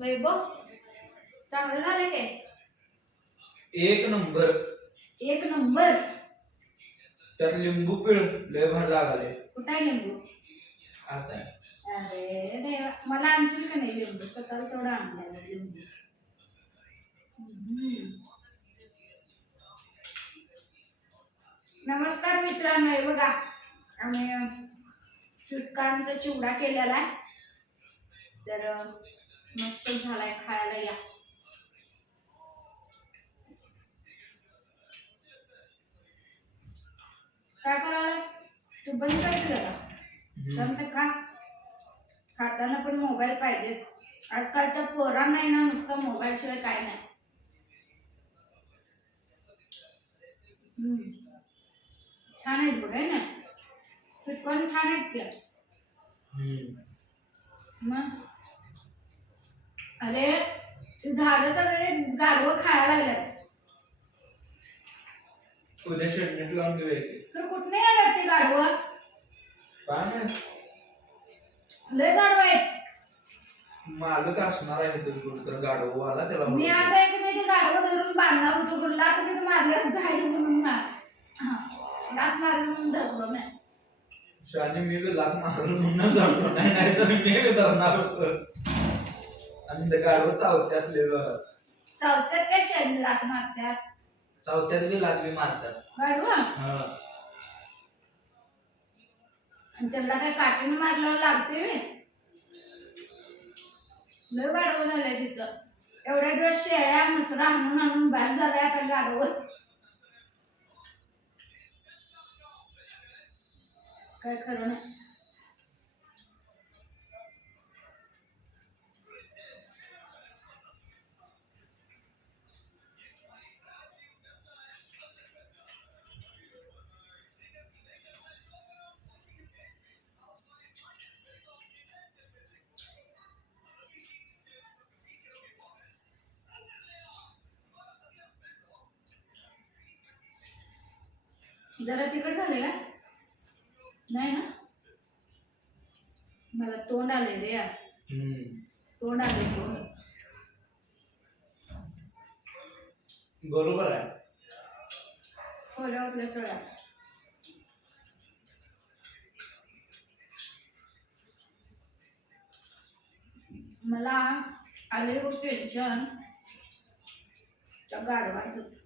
वैभव चांगलं झालं काय? एक नंबर. एक नंबर. त्यात लिंबू पिळ लय भारी लागले. कुठं आहे लिंबू? आता अरे देवा, मला आणशील का नाही लिंबू? स्वतःला तेवढं आणलेलं लिंबू. नमस्कार मित्रांनो, हे बघा आम्ही स्वीटकॉर्नचा चिवडा केलेला आहे. तर मस्त झालाय, खायला या. काय करायला तू? बंद करायचं जरा. बंद का? खाताना पण मोबाईल पाहिजे. आजकालच्या पोरांना ना नुसतं मोबाईल शिवाय काय नाही. छान आहेत बघ, आहे ना? स्वीटकॉर्न छान आहेत की. मग अरे झाड सगळे गाढवं खायला लागल्यात. उद्या शेडनेट लावून घेऊया. तर कुठं नाही आल्यात ते गाढवं? काय नाही, लय गाढवं आहेत. मालक असणार आहे तर गाडव आला त्याला. मी आज आहे की नाही ते गाढवं धरून बांधणार होतो, गुल्ला तुम्ही मारल्यात जाईल म्हणून ना. लात मारून म्हणून धरलो नाही. शाने मी बी लात मारून म्हणून धरलो नाही, नाही तर मी बी धरणार होतो. आणि ते गाडव चावत्यातले चावत्यात काय शेण लात मारत्यात? चावत्यातली लात बी मारतात गाढवं. आणि त्यांना काय काठीने मारल्यावर लागते वे? लय गाढवं झालंय तिथं. एवढ्या दिवस शेळ्या मसरा आणून आणून बाद झालाय आता गाढवं. काय खरं नाही. जरा तिकट झाले का? नाही ना, मला तोंड आले रे यार. तोंड आले, तोंड. बरोबर आहे. खोल्या उठल्या सोडा. मला आले बघ टेन्शन त्या गाढवांचं.